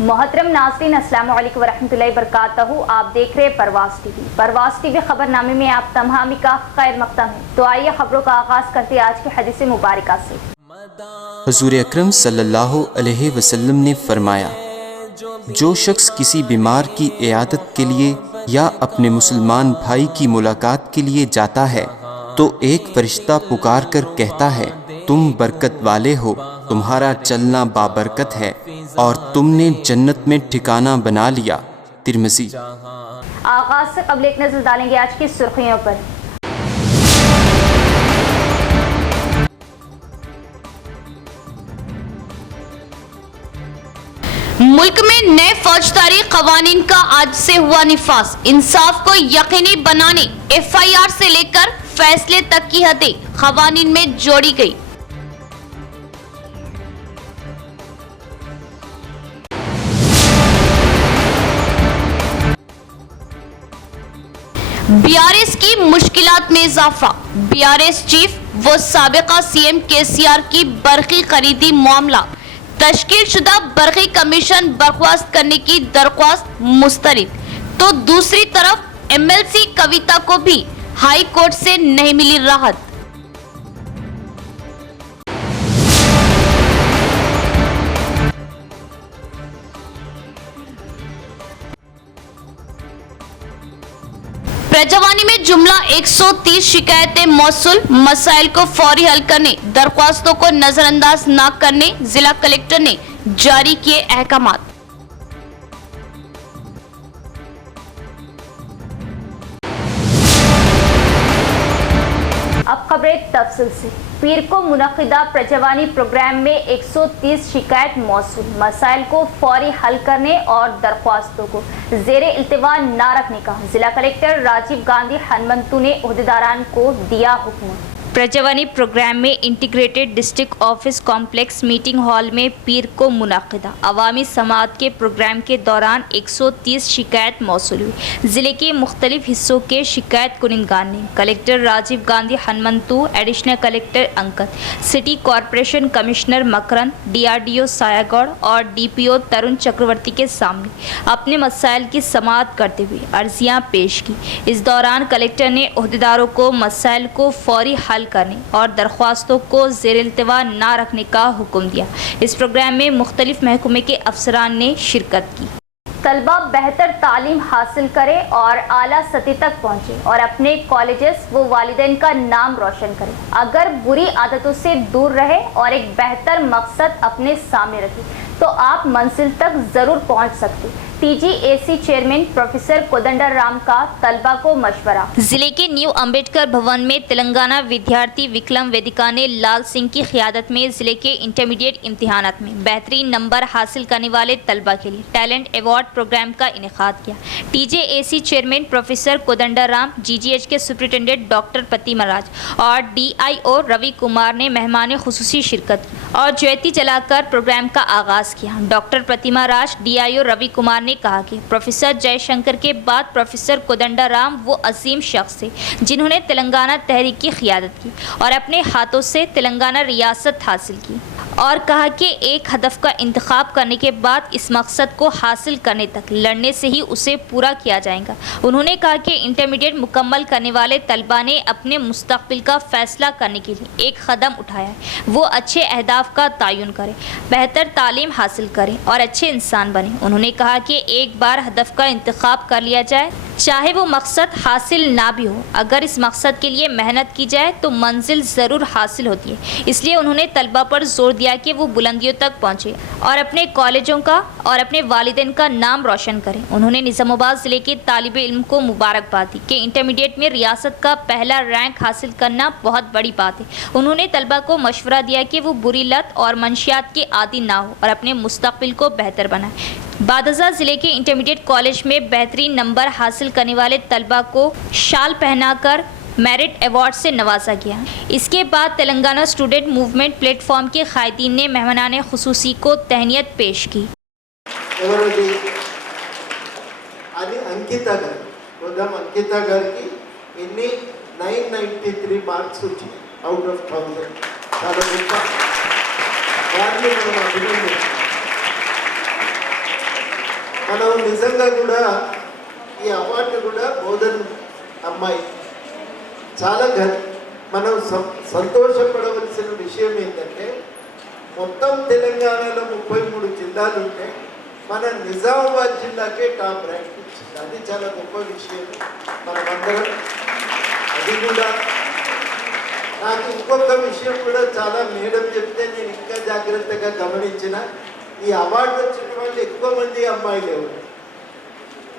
محترم ناظرین السلام علیکم ورحمۃ اللہ وبرکاتہ. آپ دیکھ رہے پرواز ٹی وی. پرواز ٹی وی خبر نامے میں آپ تمام کا خیر مقدم ہے. تو آئیے خبروں کا آغاز کرتے ہیں آج کی حدیث مبارکہ سے. حضور اکرم صلی اللہ علیہ وسلم نے فرمایا، جو شخص کسی بیمار کی عیادت کے لیے یا اپنے مسلمان بھائی کی ملاقات کے لیے جاتا ہے تو ایک فرشتہ پکار کر کہتا ہے، تم برکت والے ہو، تمہارا چلنا بابرکت ہے اور تم نے جنت میں ٹھکانہ بنا لیا. ترمذی. آغاز سے قبل ایک نظر ڈالیں گے آج کی سرخیوں پر. ملک میں نئے فوجداری قوانین کا آج سے ہوا نفاذ. انصاف کو یقینی بنانے FIR سے لے کر فیصلے تک کی حدیں قوانین میں جوڑی گئی. BRS کی مشکلات میں اضافہ. BRS چیف و سابقہ CM KCR کی برقی خریدی معاملہ. تشکیل شدہ برقی کمیشن برخاست کرنے کی درخواست مسترد. تو دوسری طرف MLC کویتا کو بھی ہائی کورٹ سے نہیں ملی راحت. پرجوانی میں جملہ 130 شکایتیں موصول. مسائل کو فوری حل کرنے، درخواستوں کو نظر انداز نہ کرنے ضلع کلکٹر نے جاری کیے احکامات. اب خبریں تفصیل سے. پیر کو منعقدہ پرجوانی پروگرام میں 130 شکایت موصول. مسائل کو فوری حل کرنے اور درخواستوں کو زیر التوا نہ رکھنے کا ضلع کلکٹر راجیو گاندھی ہنمنتو نے عہدیداران کو دیا حکم. پرجوانی پروگرام میں integrated district office complex meeting hall میں پیر کو منعقدہ عوامی سماعت کے پروگرام کے دوران 130 شکایت موصول ہوئی. ضلع کے مختلف حصوں کے شکایت کنندگان نے collector Rajiv Gandhi Hanumanthu, additional collector Ankit, city corporation commissioner Makarand, DRDO Saya گوڑ اور DPO ترون چکرورتی کے سامنے اپنے مسائل کی سماعت کرتے ہوئے عرضیاں پیش کی. اس دوران کلکٹر نے عہدیداروں کو مسائل کو فوری حل کرنے اور درخواستوں کو زیر التوا نہ رکھنے کا حکم دیا. اس پروگرام میں مختلف محکمے کے افسران نے شرکت کی. طلبہ بہتر تعلیم حاصل کرے اور اعلیٰ سطح تک پہنچے اور اپنے کالجز و والدین کا نام روشن کرے. اگر بری عادتوں سے دور رہے اور ایک بہتر مقصد اپنے سامنے رکھے تو آپ منزل تک ضرور پہنچ سکتے. TGAC chairman professor Kodanda Ram کا طلبہ کو مشورہ. ضلع کے نیو امبیڈکر بھون میں تلنگانہ ودیارتھی وکلم ویدیکا نے لال سنگھ کی قیادت میں ضلع کے انٹرمیڈیٹ امتحانات میں بہترین نمبر حاصل کرنے والے طلبہ کے لیے ٹیلنٹ ایوارڈ پروگرام کا انعقاد کیا. TJAC chairman professor Kodanda Ram, GGH کے سپرنٹینڈنٹ ڈاکٹر پتیما راج اور DIO روی کمار نے مہمان خصوصی شرکت کی اور جیوتی جلا کر پروگرام کا آغاز کیا. ڈاکٹر پتیما راج، DIO روی کمار نے کہا کہ پروفیسر جے شنکر کے بعد پروفیسر کودنڈا رام وہ عظیم شخص تھے جنہوں نے تلنگانہ تحریک کی قیادت کی اور اپنے ہاتھوں سے تلنگانہ ریاست حاصل کی، اور کہا کہ ایک ہدف کا انتخاب کرنے کے بعد اس مقصد کو حاصل کرنے تک لڑنے سے ہی اسے پورا کیا جائے گا. انہوں نے کہا کہ انٹرمیڈیٹ مکمل کرنے والے طلبہ نے اپنے مستقبل کا فیصلہ کرنے کے لیے ایک قدم اٹھایا ہے. وہ اچھے اہداف کا تعین کریں، بہتر تعلیم حاصل کریں اور اچھے انسان بنیں. انہوں نے کہا کہ ایک بار ہدف کا انتخاب کر لیا جائے، چاہے وہ مقصد حاصل نہ بھی ہو، اگر اس مقصد کے لیے محنت کی جائے تو منزل ضرور حاصل ہوتی ہے. اس لیے انہوں نے طلبہ پر زور دیا کہ وہ بلندیوں تک پہنچے اور اپنے کالجوں کا اور اپنے والدین کا نام روشن کریں. انہوں نے نظام آباد ضلع کے طالب علم کو مبارکباد دی کہ انٹرمیڈیٹ میں ریاست کا پہلا رینک حاصل کرنا بہت بڑی بات ہے. انہوں نے طلبہ کو مشورہ دیا کہ وہ بری لت اور منشیات کے عادی نہ ہو اور اپنے مستقبل کو بہتر بنائیں. بعد ازاں ضلع کے انٹرمیڈیٹ کالج میں بہترین نمبر حاصل کرنے والے طلبہ کو شال پہنا کر میرٹ ایوارڈ سے نوازا گیا. اس کے بعد Telangana student movement plate form کے قائدین نے مہمانان خصوصی کو تہنیت پیش کی. అంకిత గారికి ఎన్ని 993 మార్క్స్ వచ్చి అవుట్ ఆఫ్ 1000. చాలా గొప్ప వారిని మనం అభినందిస్తాం. మనం నిజంగా కూడా ఈ అవార్డు కూడా బోధన్ అమ్మాయి చాలా మనం సంతోషపడవలసిన విషయం ఏంటంటే మొత్తం తెలంగాణలో 33 జిల్లాలు ఉంటే మన నిజామాబాద్ జిల్లాకే టాప్ ర్యాంక్ ఇచ్చింది. అది చాలా గొప్ప విషయం మనమందరం. అది కూడా నాకు ఇంకొక విషయం కూడా చాలా మేడం చెప్తే నేను ఇంకా జాగ్రత్తగా గమనించిన, ఈ అవార్డు వచ్చిన వాళ్ళు ఎక్కువ మంది అమ్మాయిలు ఎవరు,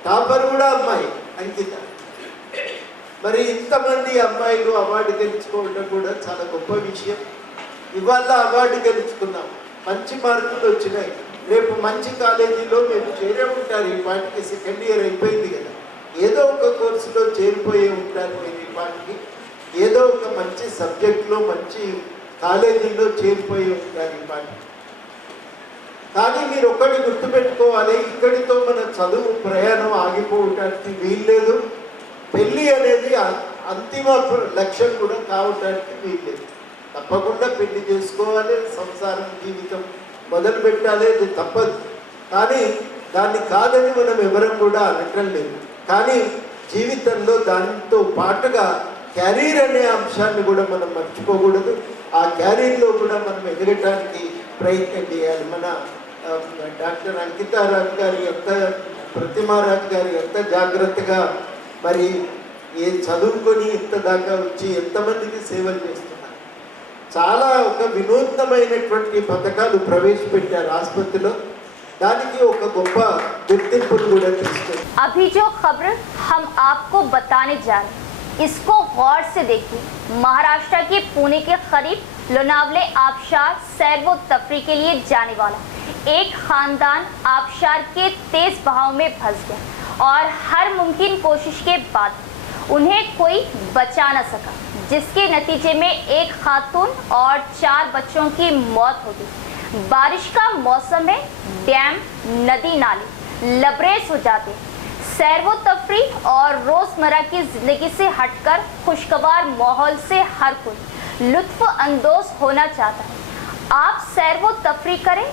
టాపర్ కూడా అమ్మాయి అంకిత. మరి ఇంతమంది అమ్మాయిలు అవార్డు గెలుచుకోవడం కూడా చాలా గొప్ప విషయం. ఇవాళ అవార్డు గెలుచుకున్నాం, మంచి మార్కులు వచ్చినాయి. రేపు మంచి కాలేజీలో మీరు చేరే ఉంటారు. ఈ పాటికి సెకండ్ ఇయర్ అయిపోయింది కదా, ఏదో ఒక కోర్సులో చేరిపోయి ఉంటారు. మీరు ఈ పాటికి ఏదో ఒక మంచి సబ్జెక్టులో మంచి కాలేజీలో చేరిపోయి ఉంటారు ఈ పాటికి. కానీ మీరు ఒక్కటి గుర్తుపెట్టుకోవాలి, ఇక్కడితో మన చదువు ప్రయాణం ఆగిపోవటానికి వీల్లేదు. పెళ్ళి అనేది అంతిమ లక్ష్యం కూడా కావటానికి వీల్లేదు. తప్పకుండా పెళ్లి చేసుకోవాలి, సంసారం జీవితం మొదలు పెట్టాలి, అది తప్పదు. కానీ దాన్ని కాదని మనం ఎవరం కూడా అనటం లేదు. కానీ జీవితంలో దానితో పాటుగా క్యారీర్ అనే అంశాన్ని కూడా మనం మర్చిపోకూడదు. ఆ క్యారీర్లో కూడా మనం ఎదగటానికి ప్రయత్నం చేయాలి. మన డాక్టర్ అంకితారాజ్ గారు ఎంత, ప్రతిమారాజ్ గారు ఎంత జాగ్రత్తగా మరి చదువుకొని ఇంత దాకా వచ్చి ఎంతమందికి సేవలు చేస్తున్నారు. చాలా ఒక వినూత్నమైనటువంటి పథకాలు ప్రవేశపెట్టారు ఆసుపత్రిలో. దానికి ఒక గొప్ప గుర్తింపును కూడా తీసుకుంది. अभी जो खबर हम आपको बताने जा रहे हैं, इसको गौर से देखिए। महाराष्ट्र के पुणे के करीब लोनावले आबशार सैर व तफरी के लिए जाने वाला एक खानदान आबशार के तेज बहाव में फंस गया और हर मुमकिन कोशिश के बाद उन्हें कोई बचा न सका, जिसके नतीजे में एक खातून और 4 बच्चों की मौत हो गई। बारिश का मौसम है, डैम नदी नाले लबरेज हो जाते हैं। सैर व तफरी और रोजमर्रा की जिंदगी से हटकर खुशगवार माहौल से हर कोई लुत्फ अंदोज होना चाहता है। आप सैर व तफरी करें,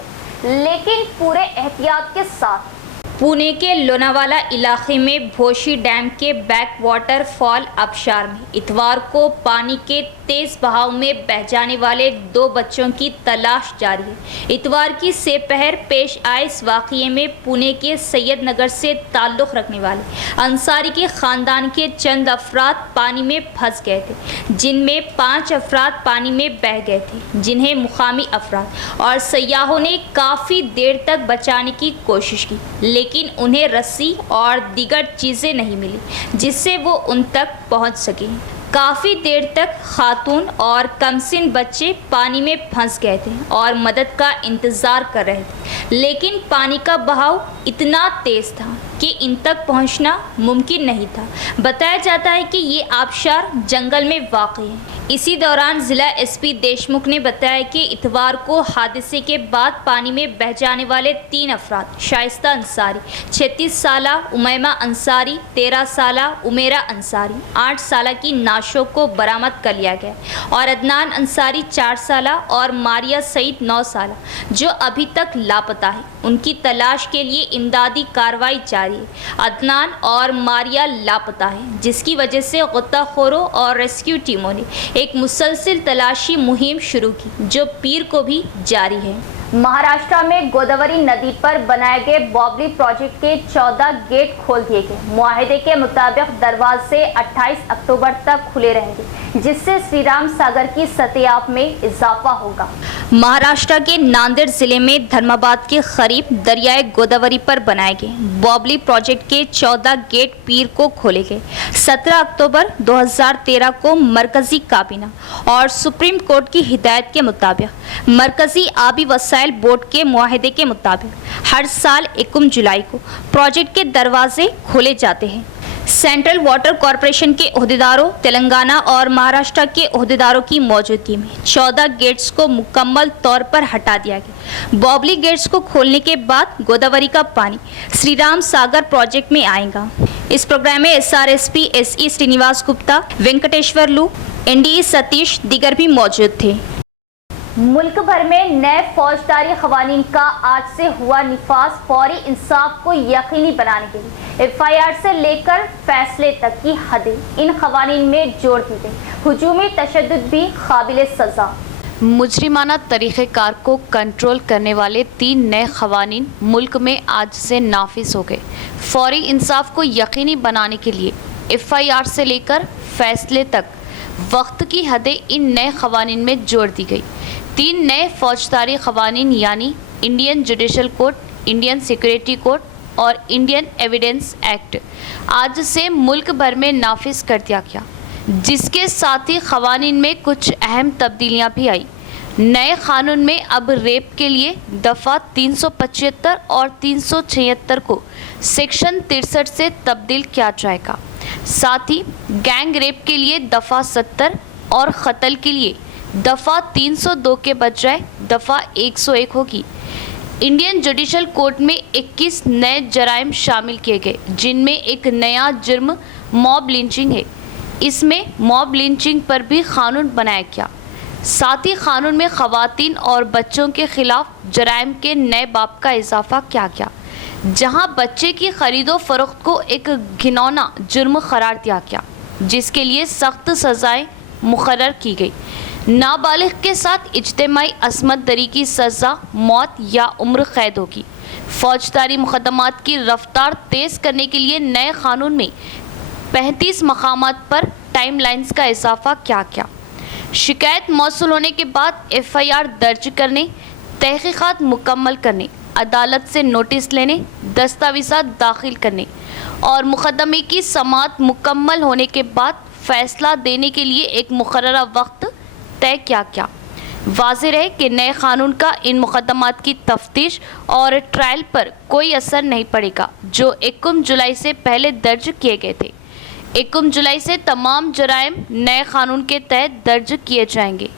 लेकिन पूरे एहतियात के साथ। पुणे के लोनावाला इलाके में भोशी डैम के बैक वाटर फॉल आबशार में इतवार को पानी के तेज बहाव में बह जाने वाले 2 बच्चों की तलाश जारी है। इतवार की सेपहर पेश आए इस वाक़ये में पुणे के सैयद नगर से ताल्लुक़ रखने वाले अंसारी के ख़ानदान के चंद अफराद पानी में फंस गए थे, जिनमें 5 अफराद पानी में बह गए थे, जिन्हें मुकामी अफराद और सयाहों ने काफ़ी देर तक बचाने की कोशिश की, लेकिन उन्हें रस्सी और दीगर चीज़ें नहीं मिली जिससे वो उन तक पहुंच सके। काफ़ी देर तक खातून और कमसिन बच्चे पानी में फंस गए थे और मदद का इंतज़ार कर रहे थे, लेकिन पानी का बहाव इतना तेज़ था कि इन तक पहुंचना मुमकिन नहीं था। बताया जाता है कि ये आबशार जंगल में वाक़ है। इसी दौरान ज़िला एसपी देशमुख ने बताया कि इतवार को हादसे के बाद पानी में बह जाने वाले 3 अफराद शाइस्ता अंसारी, 36 साला उमैमा अंसारी, 13 साला उमेरा अंसारी, 8 साला की नाशों को बरामद कर लिया गया और अदनान अंसारी 4 साला और मारिया सईद 9 साला जो अभी तक लापता है, उनकी तलाश के लिए इमदादी कार्रवाई जारी है। अदनान और मारिया लापता है, जिसकी वजह से गोताखोरों और रेस्क्यू टीमों ने एक मुसलसिल तलाशी मुहिम शुरू की, जो पीर को भी जारी है। महाराष्ट्र में गोदावरी नदी पर बनाए गए बॉबली प्रोजेक्ट के 14 गेट खोल दिए गए। मुआहदे के मुताबिक दरवाजे 28 अक्टूबर तक खुले रहेंगे, जिससे श्री राम सागर की सतह में इजाफा होगा। महाराष्ट्र के नांदेड़ जिले में धर्माबाद के करीब दरियाए गोदावरी पर बनाए गए बॉबली प्रोजेक्ट के 14 गेट पीर को खोले गए। 17 अक्टूबर 2013 को मरकजी काबीना और सुप्रीम कोर्ट की हिदायत के मुताबिक मरकजी आबी वसाइल बोर्ड के मुआहदे के मुताबिक हर साल 21 जुलाई को प्रोजेक्ट के दरवाजे खोले जाते हैं। सेंट्रल वाटर कॉरपोरेशन के ओहदेदारों, तेलंगाना और महाराष्ट्र के ओहदेदारों की मौजूदगी में 14 गेट्स को मुकम्मल तौर पर हटा दिया गया। बॉबली गेट्स को खोलने के बाद गोदावरी का पानी श्री राम सागर प्रोजेक्ट में आएगा। इस प्रोग्राम में SRSP SE श्रीनिवास गुप्ता, वेंकटेश्वर लू, NDE सतीश दीगर भी मौजूद थे। मुल्क भर में नए फौजदारी खवानीन का आज से हुआ निफाज फौरी इंसाफ को यकीनी बनाने के लिए FIR से लेकर फैसले तक की हदें इन खवानीन में जोड़ दी गई। हुजूमी तशद्दुद भी काबिल सजा। मुजरिमाना तरीक़ेकार को कंट्रोल करने वाले 3 नए क़वानीन मुल्क में आज से नाफिज हो गए। फौरी इंसाफ को यकीनी बनाने के लिए FIR से लेकर फैसले तक वक्त की हदें इन नए क़वानीन में जोड़ दी गई। 3 नए फौजदारी क़वानीन यानी Indian judicial code, Indian security code और इंडियन एविडेंस एक्ट आज से मुल्क भर में नाफिज कर दिया गया, जिसके साथ ही क़वानीन में कुछ अहम तब्दीलियां भी आई। नए क़ानून में अब रेप के लिए दफ़ा 375 और 376 को सेक्शन 63 से तब्दील किया जाएगा। साथ ही गैंग रेप के लिए दफ़ा 70 और क़त्ल के लिए दफ़ा 302 के बजाय दफ़ा 101 होगी। इंडियन जुडिशल कोड में 21 नए जराइम शामिल किए गए, जिनमें एक नया जुर्म मॉब लिंचिंग है। इसमें मॉब लिंचिंग पर भी कानून बनाया गया। साथ ही कानून में ख़वातीन और बच्चों के खिलाफ जराइम के नए बाब का इजाफा किया गया, जहां बच्चे की खरीदो फरोख्त को एक घिनौना जुर्म करार दिया गया, जिसके लिए सख्त सज़ाएँ मुकर्रर की गई। नाबालिग के साथ इज्तिमाई असमत दरी की सज़ा मौत या उम्र कैद होगी। फौजदारी मुकदमात की रफ्तार तेज़ करने के लिए नए कानून में 35 मकामात पर टाइम लाइन्स का इजाफा किया गया। शिकायत मौसूल होने के बाद FIR दर्ज करने, तहकीकात मुकम्मल करने, अदालत से नोटिस लेने, दस्तावेज़ात दाखिल करने और मुकदमे की समाअत मुकम्मल होने के बाद फ़ैसला देने के लिए एक मुकर्ररा वक्त तय किया गया। वाज़ेह है कि नए कानून का इन मुकदमात की तफ्तीश और ट्रायल पर कोई असर नहीं पड़ेगा, जो 1 जुलाई से पहले दर्ज किए गए थे। 1 जुलाई से तमाम जराइम नए कानून के तहत दर्ज किए जाएंगे।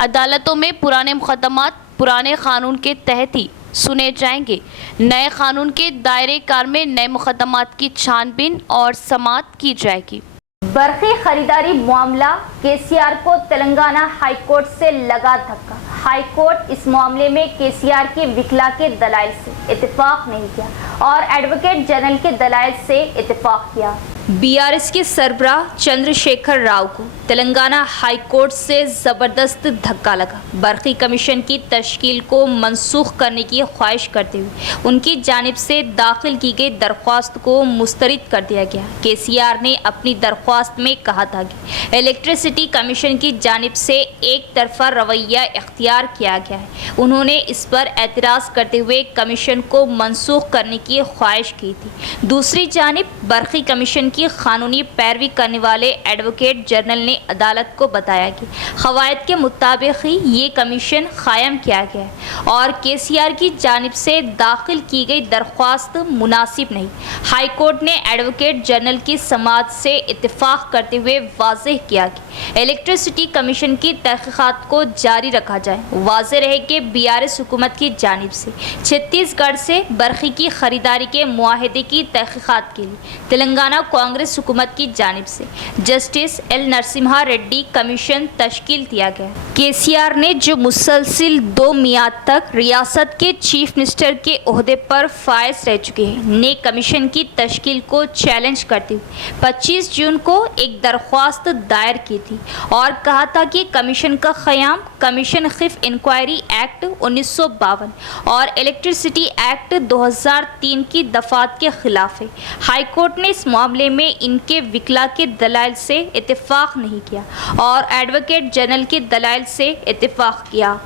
अदालतों में पुराने मुकदमात पुराने कानून के तहत ही सुने जाएंगे। नए कानून के दायरे कार में नए मुकदमात की छानबीन और समाअत की जाएगी। बरक़ी खरीदारी मामला KCR को तेलंगाना हाई कोर्ट से लगा धक्का। हाई कोर्ट इस मामले में KCR के वकीला के दलाइल से इत्तेफाक नहीं किया और एडवोकेट जनरल के दलाइल से इत्तेफाक किया। BRS के सरबराह चंद्रशेखर राव को तेलंगाना हाई कोर्ट से ज़बरदस्त धक्का लगा। बरक़ी कमीशन की तश्कील को मनसूख करने की ख्वाहिश करते हुए उनकी जानिब से दाखिल की गई दरख्वास्त को मुस्तरद कर दिया गया। KCR ने अपनी दरख्वास्त में कहा था कि इलेक्ट्रिसिटी कमीशन की जानिब से एक तरफा रवैया इख्तियार किया गया है। उन्होंने इस पर एतराज़ करते हुए कमीशन को मनसूख करने की ख्वाहिश की थी। दूसरी जानिब बरक़ी कमीशन की कानूनी पैरवी करने वाले एडवोकेट जनरल ने अदालत को बताया कि क़वायद के मुताबिक ही ये कमीशन कायम किया गया है और KCR की जानिब से दाखिल की गई दरख्वास्त मुनासिब नहीं। हाई कोर्ट ने एडवोकेट जनरल की समाअत से इत्तेफाक करते हुए वाज़ेह किया कि इलेक्ट्रिसिटी कमीशन की तहक़ीक़ात को जारी रखा जाए। वाज़ेह रहे कि BRS हुकूमत की जानिब से छत्तीसगढ़ से बरक़ी की ख़रीदारी के मुआहदे की तहक़ीक़ात के लिए तेलंगाना कांग्रेस हुकूमत की जानिब से justice L Narasimha Reddy commission तश्कील दिया गया। KCR ने जो मुसलसिल 2 मियाद तक रियासत के चीफ मिनिस्टर के ओहदे पर फायज रह चुके हैं, ने कमीशन की तश्कील को चैलेंज करते हुए 25 जून को एक दरख्वास्त दायर की थी और कहा था कि कमीशन का क़याम कमीशन खिफ इंक्वायरी एक्ट 1952 और इलेक्ट्रिसिटी एक्ट 2003 की दफ़ात के ख़िलाफ़ है। हाई कोर्ट ने इस मामले में इनके वकीला के दलाइल से इत्तेफाक नहीं किया और एडवोकेट जनरल के दलाइल से इत्तेफाक किया।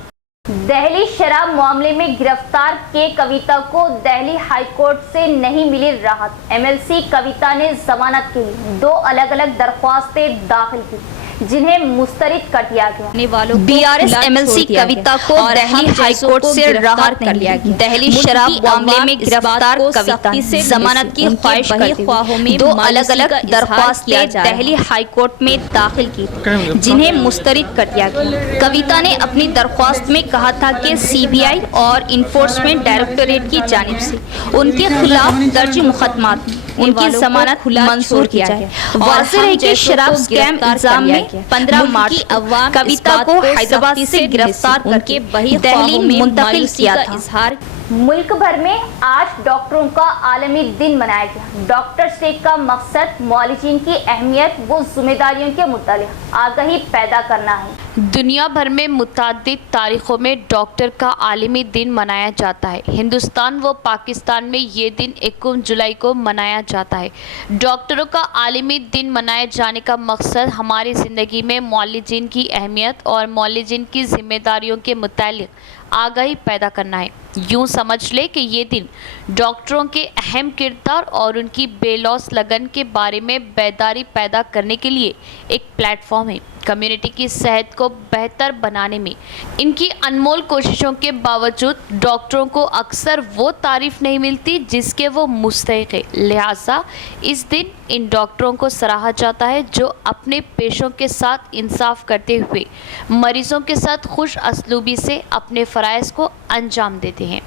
दहली शराब मामले में गिरफ्तार के कविता को दिल्ली हाई कोर्ट से नहीं मिली राहत। MLC कविता ने जमानत के लिए 2 अलग-अलग दरख्वास्तें दाखिल की, जिन्हें मुस्तरद कर दिया गया। BRS MLC कविता को दिल्ली हाई कोर्ट से राहत कर लिया गया। दिल्ली शराब मामले में गिरफ्तार कविता ने जमानत की ख्वाहिश करते हुए 2 अलग-अलग दरख्वास्तें दिल्ली हाई कोर्ट में दाखिल की, जिन्हें मुस्तरद कर दिया गया। कविता ने अपनी दरख्वास्त में कहा था कि CBI और इन्फोर्समेंट डायरेक्टोरेट की जानिब से उनके खिलाफ दर्ज मुकदमात में उनकी जमानत मंजूर की जाए। वाज़ेह है कि शराब स्कैम इल्जाम में गया। 15 मार्च को कविता को हैदराबाद से गिरफ्तार करके दिल्ली मुंतकिल किया था। इजहार मुल्क भर में आज डॉक्टरों का आलमी दिन मनाया गया। डॉक्टर्स डे का मकसद मौलिजीन की अहमियत व जिम्मेदारियों के मुतालिक आगाही पैदा करना है। दुनिया भर में मुताद्दिद तारीखों में डॉक्टर का आलमी दिन मनाया जाता है। हिंदुस्तान व पाकिस्तान में ये दिन 21 जुलाई को मनाया जाता है। डॉक्टरों का आलमी दिन मनाए जाने का मकसद हमारी ज़िंदगी में मौलिजीन की अहमियत और मौलिजीन की जिम्मेदारियों के मुतालिक आगाही पैदा करना है। यूँ समझ ले कि ये दिन डॉक्टरों के अहम किरदार और उनकी बेलौस लगन के बारे में बेदारी पैदा करने के लिए एक प्लेटफॉर्म है। कम्युनिटी की सेहत को बेहतर बनाने में इनकी अनमोल कोशिशों के बावजूद डॉक्टरों को अक्सर वो तारीफ़ नहीं मिलती जिसके वो मुस्तहिक़ है। लिहाजा इस दिन इन डॉक्टरों को सराहा जाता है जो अपने पेशों के साथ इंसाफ करते हुए मरीजों के साथ खुश असलूबी से अपने फ़राइज़ को अंजाम देते हैं।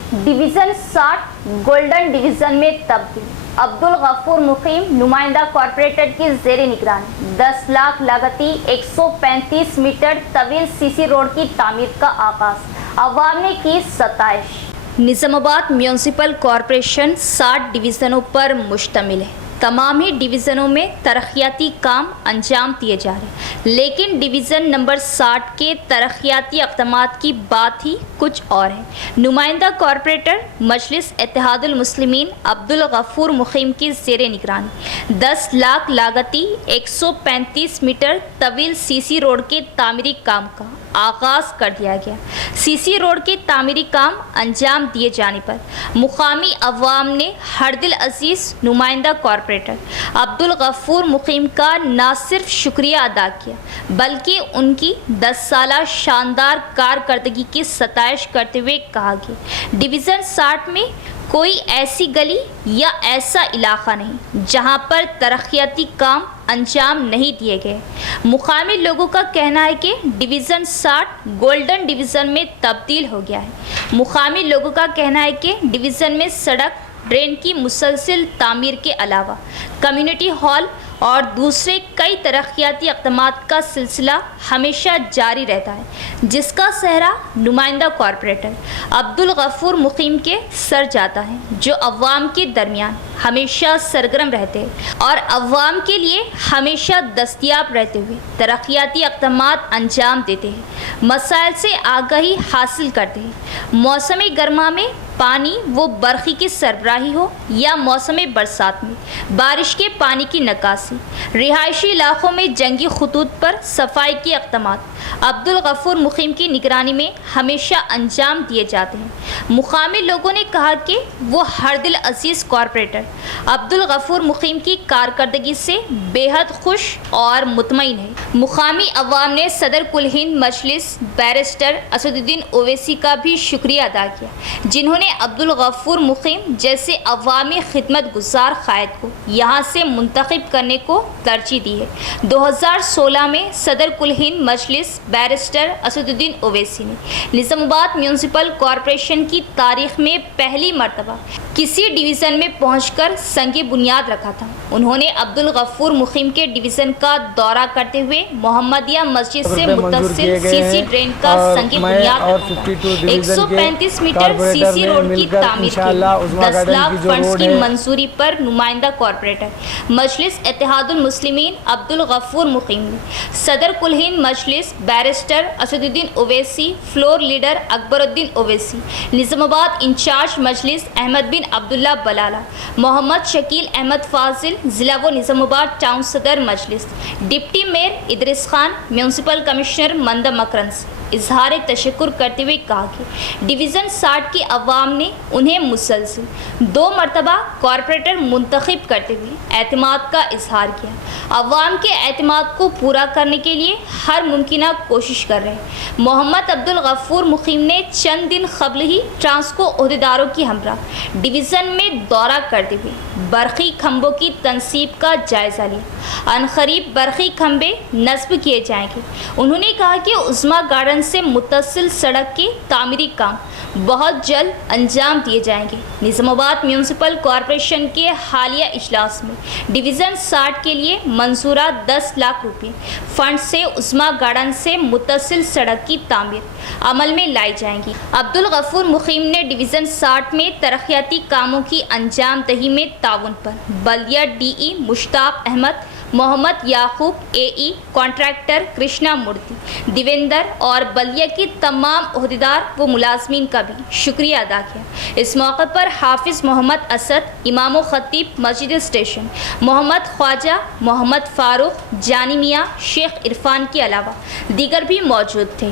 डिवीज़न 60 गोल्डन डिवीज़न में तब्दील। अब्दुल गफूर मुकीम नुमाइंदा कॉरपोरेटर की ज़ेरे निगरानी 10 लाख लागती 135 मीटर तवील सीसी रोड की तामीर का आगाज़। अवाम ने की सताइश। निज़ामाबाद म्यूनसिपल कॉरपोरेशन 60 डिवीज़नों पर मुश्तमिल है। तमाम ही डिवीज़नों में तरक्याती काम अंजाम दिए जा रहे हैं, लेकिन डिवीज़न नंबर 60 के तरक्याती इक़दामात की बात ही कुछ और है। नुमाइंदा कॉरपोरेटर मजलिस इत्तेहादुल मुस्लिमीन अब्दुल गफूर मुकीम की ज़ेरे निगरानी 10 लाख लागती 135 मीटर तवील सीसी रोड के तामीरी काम का आगाज़ कर दिया गया। सीसी रोड के तामीरी काम अंजाम दिए जाने पर मुकामी अवाम ने हरदिल अजीज़ नुमाइंदा कॉरपोरेटर अब्दुल गफूर मुकीम का न सिर्फ शुक्रिया अदा किया बल्कि उनकी 10 साला शानदार कारकर्दगी की सताइश करते हुए कहा कि डिवीज़न 60 में कोई ऐसी गली या ऐसा इलाका नहीं जहां पर तरक्याती काम अंजाम नहीं दिए गए। मुकामी लोगों का कहना है कि डिवीज़न 60 गोल्डन डिवीज़न में तब्दील हो गया है। मुकामी लोगों का कहना है कि डिवीज़न में सड़क ड्रेन की मुसलसल तामीर के अलावा कम्युनिटी हॉल और दूसरे कई तरक्याती इक़दामात का सिलसिला हमेशा जारी रहता है, जिसका सहरा नुमाइंदा कॉरपोरेटर अब्दुल गफूर मुकीम के सर जाता है, जो अवाम के दरमियान हमेशा सरगर्म रहते हैं और अवाम के लिए हमेशा दस्तयाब रहते हुए तरक्याती इक़दामात अंजाम देते हैं, मसाइल से आगाही हासिल करते हैं। मौसम गर्मा में पानी वो बरखी की सरबराही हो या मौसम बरसात में बारिश के पानी की निकासी, रिहायशी इलाकों में जंगी खतूत पर सफाई के इक़दामात अब्दुल गफूर मुकीम की निगरानी में हमेशा अंजाम दिए जाते हैं। मुकामी लोगों ने कहा कि वो हरदिल अजीज़ कॉरपोरेटर अब्दुल गफूर मुकीम की कारकर्दगी से बेहद खुश और मुतमईन है। मुकामी अवाम ने सदर कुल हिंद मजलिस बैरिस्टर असदुद्दीन ओवैसी का भी शुक्रिया अदा किया, जिन्होंने अब्दुल गफूर मुकीम जैसे अवामी खिदमत गुजार कायद को यहाँ से मुंतखब करने को तरजीह दी है। 2016 में सदर कुल हिंद मजलिस बैरिस्टर असदुद्दीन ओवैसी ने निज़ामाबाद म्यूनसिपल कॉरपोरेशन की तारीख में पहली मरतबा किसी डिवीज़न में पहुंचकर संगे बुनियाद रखा था। उन्होंने अब्दुल गफूर मुकीम के डिवीज़न का दौरा करते हुए मोहम्मदिया मस्जिद से मुत्तसिल सीसी ड्रेन का संगे बुनियाद रखा था। 135 मीटर सीसी रोड की तामीर के 10 लाख फंड्स की मंजूरी पर नुमाइंदा कॉरपोरेटर मजलिस इत्तेहादुल मुस्लिमीन अब्दुल गफूर मुकीम ने सदर कुल हिंद Majlis barrister Asaduddin Owaisi, floor leader Akbaruddin Owaisi, Nizamabad incharge Majlis Ahmed bin Abdullah Balala, Mohammad Shakeel Ahmed Fazil, ज़िला व निज़ामाबाद टाउन सदर Majlis, deputy mayor Idris Khan, municipal commissioner Manda Makarand इजहार तशक्कुर करते हुए कहा कि डिवीज़न 60 की अवाम ने उन्हें मुसलसल 2 मरतबा कॉरपोरेटर मुंतखब करते हुए एतमाद का इजहार किया। अवाम के एतमाद को पूरा करने के लिए हर मुमकिना कोशिश कर रहे हैं। मोहम्मद अब्दुल गफूर मुकीम ने चंद दिन कबल ही ट्रांसको अहदेदारों की हमरा डिवीज़न में दौरा करते हुए बरक़ी खंभों की तनसीब का जायज़ा लिया। अनकरीब बरक़ी खंभे नस्ब किए जाएंगे। उन्होंने कहा कि उस्मा गार्डन गार्डन से मुत्तसिल सड़क के तामीरी काम बहुत जल्द अंजाम दिए जाएंगे। निज़ामाबाद म्यूनसिपल कॉरपोरेशन के हालिया इजलास में डिवीज़न 60 के लिए मंजूरा 10 लाख रुपये फंड से उस्मा गार्डन से मुत्तसिल सड़क की तामीर अमल में लाई जाएंगी। अब्दुल गफूर मुकीम ने डिवीज़न 60 में तरक्याती कामों की अंजाम दही में ताउन पर बल्दिया DE मुश्ताक अहमद, मोहम्मद याकूब AE, कॉन्ट्रैक्टर कृष्णा मूर्ति, देवेंद्र और बलिया के तमाम ओहदेदार व मुलाजमीन का भी शुक्रिया अदा किया। इस मौके पर हाफिज़ मोहम्मद असद, इमाम खतीब मस्जिद स्टेशन, मोहम्मद ख्वाजा, मोहम्मद फारूक, जानी मियाँ, शेख इरफान के अलावा दीगर भी मौजूद थे।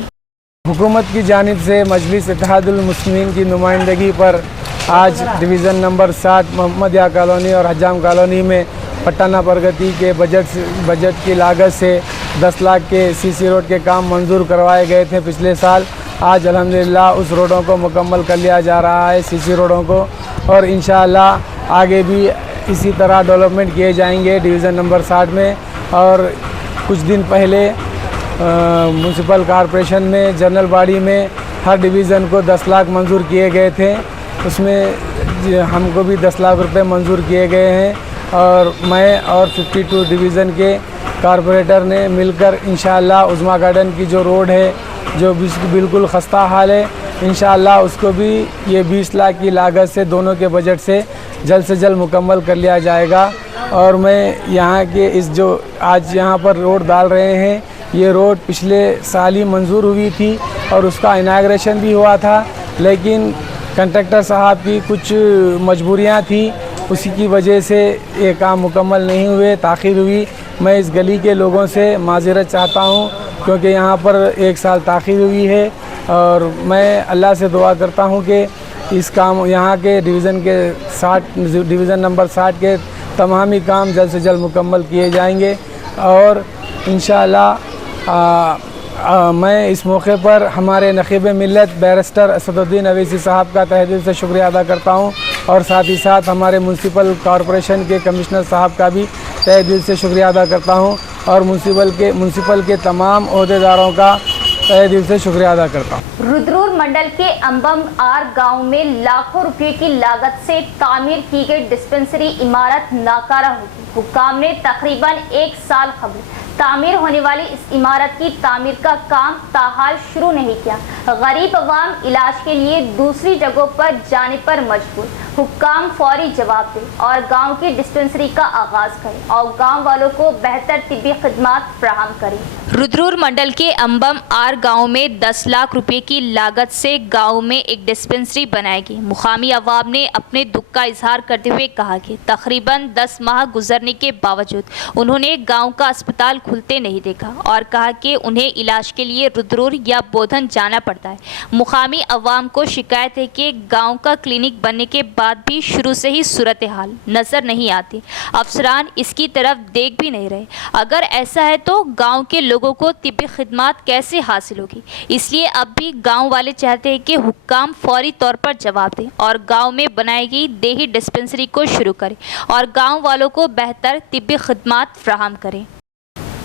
हुकूमत की जानिब से मजलिस इत्तेहादुल मुस्लिमीन की नुमाइंदगी पर आज डिवीज़न नंबर 7 मोहम्मदिया कॉलोनी और हजाम कॉलोनी में पट्टाना प्रगति के बजट की लागत से 10 लाख के CC रोड के काम मंजूर करवाए गए थे पिछले साल। आज अल्हम्दुलिल्लाह उस रोडों को मुकम्मल कर लिया जा रहा है, CC रोडों को, और इंशाअल्लाह आगे भी इसी तरह डेवलपमेंट किए जाएंगे डिवीज़न नंबर 60 में। और कुछ दिन पहले म्यूनसिपल कॉरपोरेशन में जनरल बॉडी में हर डिवीज़न को 10 लाख मंजूर किए गए थे, उसमें हमको भी 10 लाख रुपए मंजूर किए गए हैं और मैं और 52 डिवीज़न के कॉरपोरेटर ने मिलकर इंशाअल्लाह उज़्मा गार्डन की जो रोड है जो बिल्कुल खस्ता हाल है, इंशाअल्लाह उसको भी ये 20 लाख की लागत से दोनों के बजट से जल्द मुकम्मल कर लिया जाएगा। और मैं यहाँ के इस जो आज यहाँ पर रोड डाल रहे हैं, ये रोड पिछले साल ही मंजूर हुई थी और उसका इनाग्रेशन भी हुआ था, लेकिन कंट्रैक्टर साहब की कुछ मजबूरियाँ थी, उसी की वजह से ये काम मुकम्मल नहीं हुए, ताख़ीर हुई। मैं इस गली के लोगों से माज़रत चाहता हूँ क्योंकि यहाँ पर 1 साल ताख़ीर हुई है और मैं अल्लाह से दुआ करता हूँ कि इस काम यहाँ के डिवीज़न नंबर 60 के तमामी काम जल्द से जल्द मुकम्मल किए जाएंगे। और इंशाअल्लाह मैं इस मौके पर हमारे नक़ीब मिल्लत बैरिस्टर असदुद्दीन अवैसी साहब का तहे दिल से शुक्रिया अदा करता हूँ और साथ ही साथ हमारे म्यूनसिपल कॉरपोरेशन के कमिश्नर साहब का भी तहे दिल से शुक्रिया अदा करता हूँ और म्यूनसिपल के तमाम ओहदेदारों का तहे दिल से शुक्रिया अदा करता हूँ। रुद्रपुर मंडल के अंबम आर गांव में लाखों रुपए की लागत से तामीर की गई डिस्पेंसरी इमारत नाकारा होगी। हुक्काम ने तकरीबन 1 साल कबल तामीर होने वाली इस इमारत की तामीर का काम ताहाल शुरू नहीं किया। गरीब अवाम इलाज के लिए दूसरी जगहों पर जाने पर मजबूर। हुक्काम फौरी जवाब दें और गांव की डिस्पेंसरी का आगाज करें और गांव वालों को बेहतर तिब्बी खिदमात फराहम करें। रुद्रपुर मंडल के अंबम आर गांव में 10 लाख रुपए की लागत से गांव में एक डिस्पेंसरी बनाएगी। मुकामी अवाम ने अपने दुख का इजहार करते हुए कहा कि तकरीबन 10 माह गुजरने के बावजूद उन्होंने गांव का अस्पताल खुलते नहीं देखा और कहा कि उन्हें इलाज के लिए रुद्रपुर या बोधन जाना पड़ता है। मुकामी अवाम को शिकायत है कि गाँव का क्लिनिक बनने के बाद भी शुरू से ही सूरत हाल नज़र नहीं आती, अफसरान इसकी तरफ देख भी नहीं रहे। अगर ऐसा है तो गांव के लोगों को तिब्बी खिदमात कैसे हासिल होगी? इसलिए अब भी गांव वाले चाहते हैं कि हुक्काम फौरी तौर पर जवाब दें और गांव में बनाई गई देही डिस्पेंसरी को शुरू करें और गांव वालों को बेहतर तिब्बी खिदमात फराहम करें।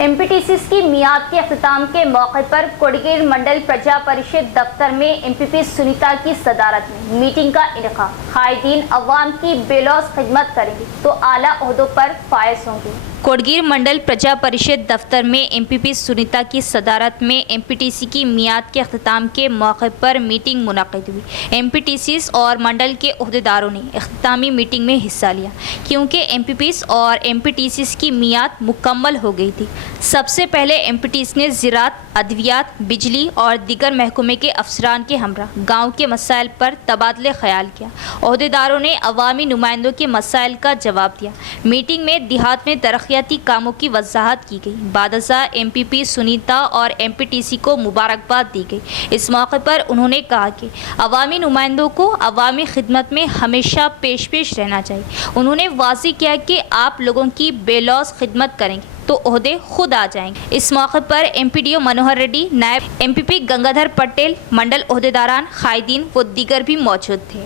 MPTCs की मियाद के अख्ताम के मौके पर कोडगीर मंडल प्रजा परिषद दफ्तर में MPP सुनीता की सदारत में मीटिंग का इनेकाद। कायदीन अवाम की बेलौस खिदमत करेंगे तो आला ओहदों पर फायज होंगे। कोडगीर मंडल प्रजा परिषद दफ्तर में MPP सुनीता की सदारत में MPTC की मियाद के अख्ताम के मौके पर मीटिंग मुनक़िद हुई। MPTCs और मंडल के ओहदेदारों ने अख्तामी मीटिंग में हिस्सा लिया क्योंकि MPPs और MPTCs की मियाद मुकम्मल हो गई थी। सबसे पहले MPTC ने ज़राअत, अद्वियात, बिजली और दीगर महकमे के अफसरान के हमरा गाँव के मसाइल पर तबादले ख्याल किया। ओहदेदारों ने अवामी नुमाइंदों के मसाइल का जवाब दिया। मीटिंग में देहात में तरक्याती कामों की वजाहत की गई। बादशाह MPP सुनीता और MPTC को मुबारकबाद दी गई। इस मौके पर उन्होंने कहा कि अवामी नुमाइंदों को अवामी खिदमत में हमेशा पेश रहना चाहिए। उन्होंने वाज़ेह किया कि आप लोगों की बेलौस खिदमत करेंगे तो ओहदे खुद आ जाएंगे। इस मौके पर MPDO मनोहर रेड्डी, नायब MPP गंगाधर पटेल, मंडल ओहदेदारान, कायदीन व दीगर भी मौजूद थे।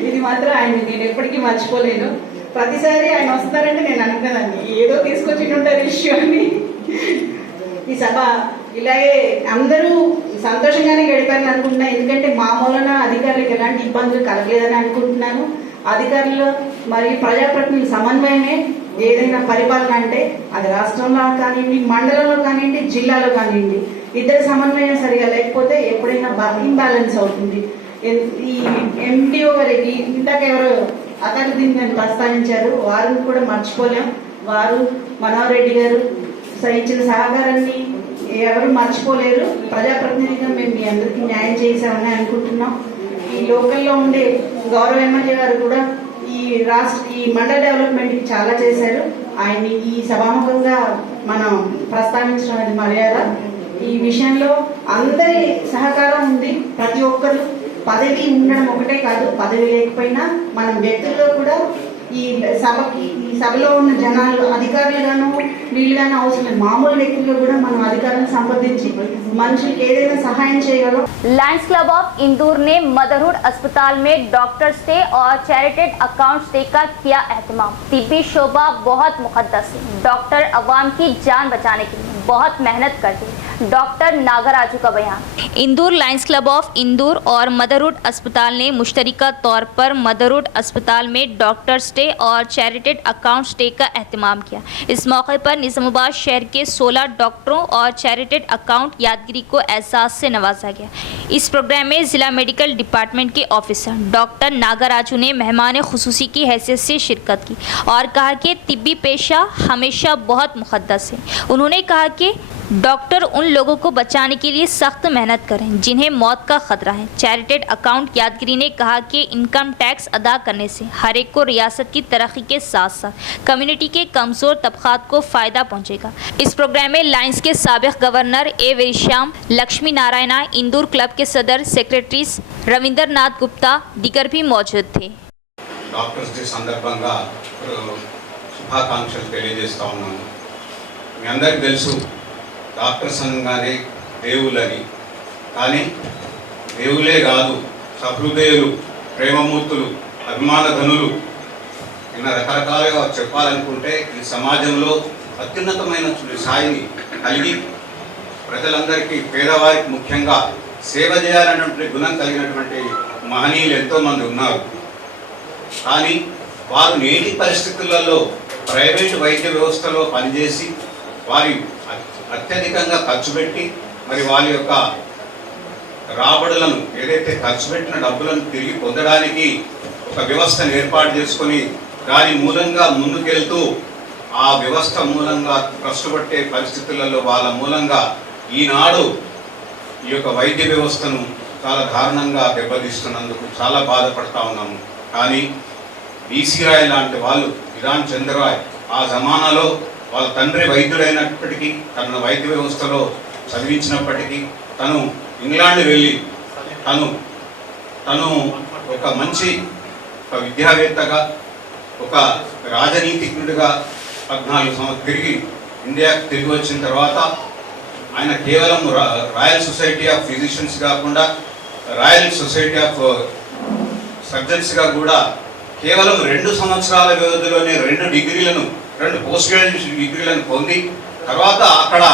ఇది మాత్రం ఆయన నేను ఎప్పటికీ మర్చిపోలేను. ప్రతిసారి ఆయన వస్తారంటే నేను అనుకునేదాన్ని ఏదో తీసుకొచ్చి ఉంటారు ఇష్యూ అని. ఈ సభ ఇలాగే అందరూ సంతోషంగానే గడిపారని అనుకుంటున్నాను. ఎందుకంటే మా మూలన అధికారులకు ఎలాంటి ఇబ్బందులు కలగలేదని అనుకుంటున్నాను. అధికారులు మరియు ప్రజాప్రతినిధుల సమన్వయమే ఏదైనా పరిపాలన అంటే, అది రాష్ట్రంలో కానివ్వండి, మండలంలో కానివ్వండి, జిల్లాలో కానివ్వండి, ఇద్దరు సమన్వయం సరిగా లేకపోతే ఎప్పుడైనా ఇంబ్యాలెన్స్ అవుతుంది. ఈ ఎంపీఓ గారికి ఇందాక ఎవరు అతను దీన్ని ప్రస్తావించారు, వారిని కూడా మర్చిపోలేం. వారు మనోహర్ రెడ్డి గారు ఇచ్చిన సహకారాన్ని ఎవరు మర్చిపోలేరు. ప్రజాప్రతినిధిగా మేము మీ అందరికీ న్యాయం చేశామని అనుకుంటున్నాం. ఈ లోకల్లో ఉండే గౌరవ ఎమ్మెల్యే గారు కూడా ఈ మండల డెవలప్మెంట్కి చాలా చేశారు. ఆయన్ని ఈ సభాముఖంగా మనం ప్రస్తావించడం అనేది మర్యాద. ఈ విషయంలో అందరి సహకారం ఉంది. ప్రతి ఒక్కరు పదవి ఉండడం ఒకటే కాదు, పదవి లేకపోయినా మనం వ్యక్తుల్లో కూడా ఈ సభలో ఉన్న జనాలు అధికారులుగాను వీళ్ళుగాను అవసరం లేదు. మామూలు వ్యక్తుల్లో కూడా మనం అధికారులను సంప్రదించి మనుషులకి ఏదైనా సహాయం చేయగలం. लायंस क्लब ऑफ इंदौर ने मदरहुड अस्पताल में डॉक्टर्स डे और चैरिटेड अकाउंट्स डे का किया एहतमाम। तिब्बी शोबा बहुत मुकद्दस है। डॉक्टर अवाम की जान बचाने के लिए बहुत मेहनत करते हैं। डॉक्टर नागराजू का बयान। Indore Lions club of Indore और मदरहुड अस्पताल ने मुश्तरका तौर पर मदरहुड अस्पताल में डॉक्टर्स डे और चैरिटेड अकाउंट्स डे का एहतमाम किया। इस मौके पर निज़ामाबाद शहर के 16 डॉक्टरों और चैरिटेड अकाउंट यादगिरी को एहसास से नवाजा गया। इस प्रोग्राम में ज़िला मेडिकल डिपार्टमेंट के ऑफिसर डॉक्टर नागराजू ने मेहमान खुसूसी की हैसियत से शिरकत की और कहा कि तिब्बी पेशा हमेशा बहुत मुक़द्दस है। उन्होंने कहा कि डॉक्टर उन लोगों को बचाने के लिए सख्त मेहनत करें जिन्हें मौत का खतरा है। चैरिटेड अकाउंट यादगिरी ने कहा कि इनकम टैक्स अदा करने से हर एक को रियासत की तरक्की के साथ साथ कम्युनिटी के कमज़ोर तबक़ात को फ़ायदा पहुँचेगा। इस प्रोग्राम में लायंस के साबिक़ गवर्नर ए वेरिश्याम, लक्ष्मी नारायणा, इंदौर क्लब के सदर सेक्रेटरीज रविंद्र नाथ गुप्ता दीगर भी मौजूद थे। డాక్టర్స్ డే సందర్భంగా శుభాకాంక్షలు తెలియజేస్తా ఉన్నాను. మీ అందరికీ తెలుసు డాక్టర్స్ అనగానే దేవులని, కానీ దేవులే కాదు, సహృదయులు, ప్రేమమూర్తులు, అభిమానధనులు, ఇలా రకరకాలుగా చెప్పాలనుకుంటే ఈ సమాజంలో అత్యున్నతమైన స్థాయిని కలిగి ప్రజలందరికీ, పేదవారికి ముఖ్యంగా సేవ చేయాలన్నటువంటి గుణం కలిగినటువంటి మహనీయులు ఎంతోమంది ఉన్నారు. కానీ వారు నేటి పరిస్థితులలో ప్రైవేటు వైద్య వ్యవస్థలో పనిచేసి వారి అత్యధికంగా ఖర్చు పెట్టి మరి వారి యొక్క రాబడులను ఏదైతే ఖర్చు పెట్టిన డబ్బులను తిరిగి పొందడానికి ఒక వ్యవస్థను ఏర్పాటు చేసుకొని దాని మూలంగా ముందుకెళ్తూ ఆ వ్యవస్థ మూలంగా కష్టపట్టే పరిస్థితులలో వాళ్ళ మూలంగా ఈనాడు ఈ యొక్క వైద్య వ్యవస్థను చాలా దారుణంగా దెబ్బతీస్తున్నందుకు చాలా బాధపడతా ఉన్నాము. కానీ బీసీ రాయ్ లాంటి వాళ్ళు, ఇరాన్ చంద్రరాయ్, ఆ జమానాలో వాళ్ళ తండ్రి వైద్యుడైనప్పటికీ, తన వైద్య వ్యవస్థలో చదివించినప్పటికీ, తను ఇంగ్లాండ్ వెళ్ళి తను ఒక మంచి విద్యావేత్తగా, ఒక రాజనీతిజ్ఞుడిగా 14 సంవత్సరాలు తిరిగి ఇండియాకి తిరిగి వచ్చిన తర్వాత ఆయన కేవలం రాయల్ సొసైటీ ఆఫ్ ఫిజిషియన్స్ కాకుండా రాయల్ సొసైటీ ఆఫ్ సర్జన్స్గా కూడా కేవలం 2 సంవత్సరాల వ్యవధిలోనే 2 పోస్ట్ గ్రాడ్యుయేషన్ డిగ్రీలను పొంది తర్వాత అక్కడ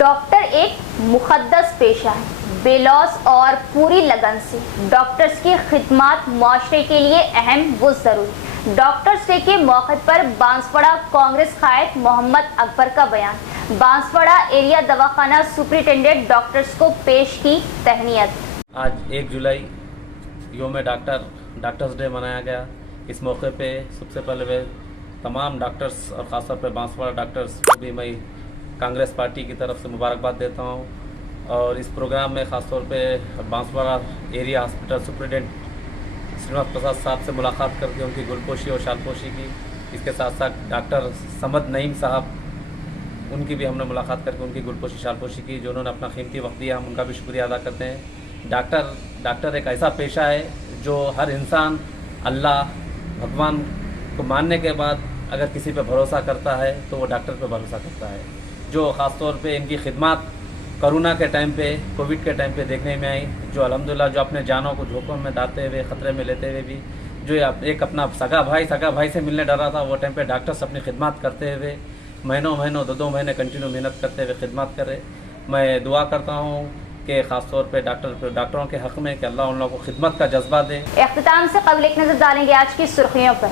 डॉक्टर एक मुकद्दस पेशा है। बेलौस और पूरी लगन से डॉक्टर्स की खिदमत माशरे के लिए अहम व ज़रूरी। डॉक्टर्स डे के मौके पर बांसवाड़ा कांग्रेस कायद मोहम्मद अकबर का बयान। बांसवाड़ा एरिया दवाखाना सुपरिटेंडेंट डॉक्टर्स को पेश की तहनीयत। आज 1 जुलाई योम डॉक्टर्स डे मनाया गया। इस मौके पे सबसे पहले मैं तमाम डॉक्टर्स और ख़ासतौर पे बांसवाड़ा डॉक्टर्स को भी मैं कांग्रेस पार्टी की तरफ से मुबारकबाद देता हूँ। और इस प्रोग्राम में ख़ासतौर पे Banswada area hospital superintendent Srinivas Prasad साहब से मुलाकात करके उनकी गुलपोशी और शालपोशी की। इसके साथ साथ डॉक्टर समद नईम साहब, उनकी भी हमने मुलाकात करके उनकी गुलपोशी शालपोशी की, जो उन्होंने अपना कीमती वक्त दिया। हम उनका भी शुक्रिया अदा करते हैं। डॉक्टर एक ऐसा पेशा है जो हर इंसान अल्लाह भगवान को मानने के बाद अगर किसी पे भरोसा करता है तो वो डॉक्टर पे भरोसा करता है। जो ख़ास तौर पे इनकी खिदमत कोरोना के टाइम पे, कोविड के टाइम पे देखने में आई, जो अल्हम्दुलिल्लाह जो अपने जानों को जोखिम में डालते हुए, ख़तरे में लेते हुए भी, जो एक अपना सगा भाई से मिलने डरा था, वो टाइम पे डॉक्टर्स अपनी खिदमत करते हुए महीनों 2 महीने कंटिन्यू मेहनत करते हुए खिदमत कर रहे। मैं दुआ करता हूँ कि ख़ास तौर पे डॉक्टरों के हक़ में कि अल्लाह उन लोगों को खिदमत का जज्बा दे। इख्तिताम से कबल एक नज़र डालेंगे आज की सुर्खियों पर।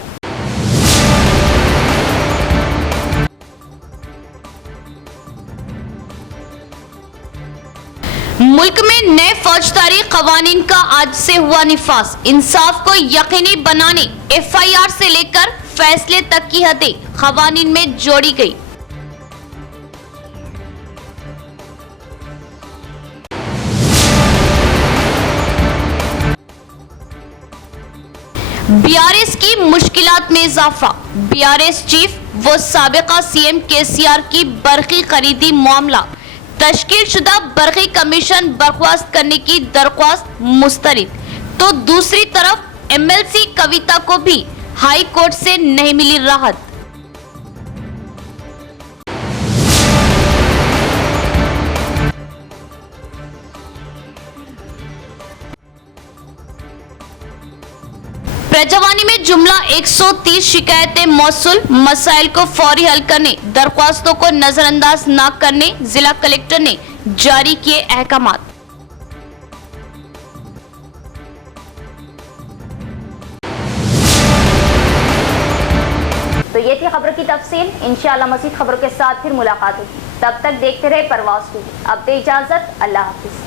मुल्क में नए फौजदारी कवानीन का आज से हुआ निफाज। इंसाफ को यकीनी बनाने FIR से लेकर फैसले तक की हदें कवानीन में जोड़ी गई। BRS की मुश्किलात में इजाफा। BRS चीफ व साबिका CM KCR की बरकी खरीदी मामला, तश्कील शुदा बरकी कमीशन बर्खास्त करने की दरख्वास्त मुस्तरद। तो दूसरी तरफ MLC कविता को भी हाई कोर्ट से नहीं मिली राहत। प्रजावानी में जुमला 130 शिकायतें मौसूल, मसाइल को फौरी हल करने, दरख्वास्तों को नजरअंदाज न करने जिला कलेक्टर ने जारी किए अहकामात। तो ये थी खबर की तफसील। इंशाअल्लाह मज़ीद खबरों के साथ फिर मुलाकात होगी। तब तक देखते रहे परवाज़ टीवी। अब दे इजाज़त, अल्लाह हाफिज़।